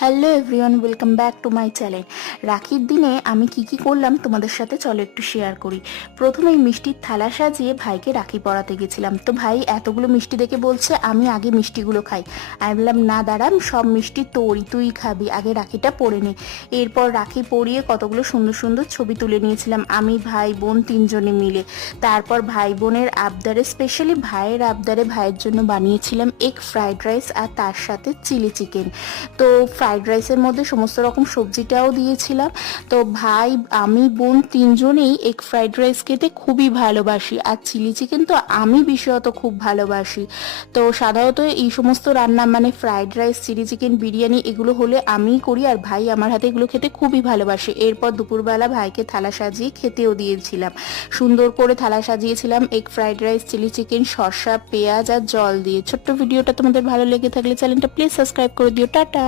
Hello everyone, welcome back to my channel. রাখির দিনে আমি কি করলাম তোমাদের সাথে চলো একটু শেয়ার করি। প্রথমেই মিষ্টির থালা সাজিয়ে ভাইকে রাখি পরাতে গেছিলাম। তো ভাই এতগুলো মিষ্টি দেখে বলছে আমি আগে মিষ্টিগুলো খাই। আমি বললাম না দাঁড়াম, সব মিষ্টি তোরই, তুই খাবি, আগে রাখিটা পরে নে। এরপর রাখি পরিয়ে কতগুলো সুন্দর সুন্দর ছবি তুলে নিয়েছিলাম আমি ভাই বোন তিনজনে মিলে। তারপর ভাই বোনের আবদারে, স্পেশালি ভাইয়ের আবদারে ভাইয়ের জন্য বানিয়েছিলাম এগ ফ্রাইড রাইস আর তার সাথে চিলি চিকেন। তো ফ্রাইড রাইসের মধ্যে সমস্ত রকম সবজিটাও দিয়েছিলাম। তো ভাই আমি বোন তিনজনেই এগ ফ্রাইড রাইস খেতে খুবই ভালোবাসি, আর চিলি চিকেন তো আমি বিশেষত খুব ভালোবাসি। তো সাধারণত এই সমস্ত রান্না মানে fried rice, chilli chicken, biryani এগুলো হলে আমিই করি, আর ভাই আমার হাতে এগুলো খেতে খুবই ভালোবাসে। এরপর দুপুরবেলা ভাইকে থালা সাজিয়ে খেতেও দিয়েছিলাম। সুন্দর করে থালা সাজিয়েছিলাম egg fried rice, chilli chicken, শসা, পেঁয়াজ আর জল দিয়ে। ছোট্ট ভিডিওটা তোমাদের ভালো লেগে থাকলে চ্যানেলটা প্লিজ সাবস্ক্রাইব করে দিও। টাটা।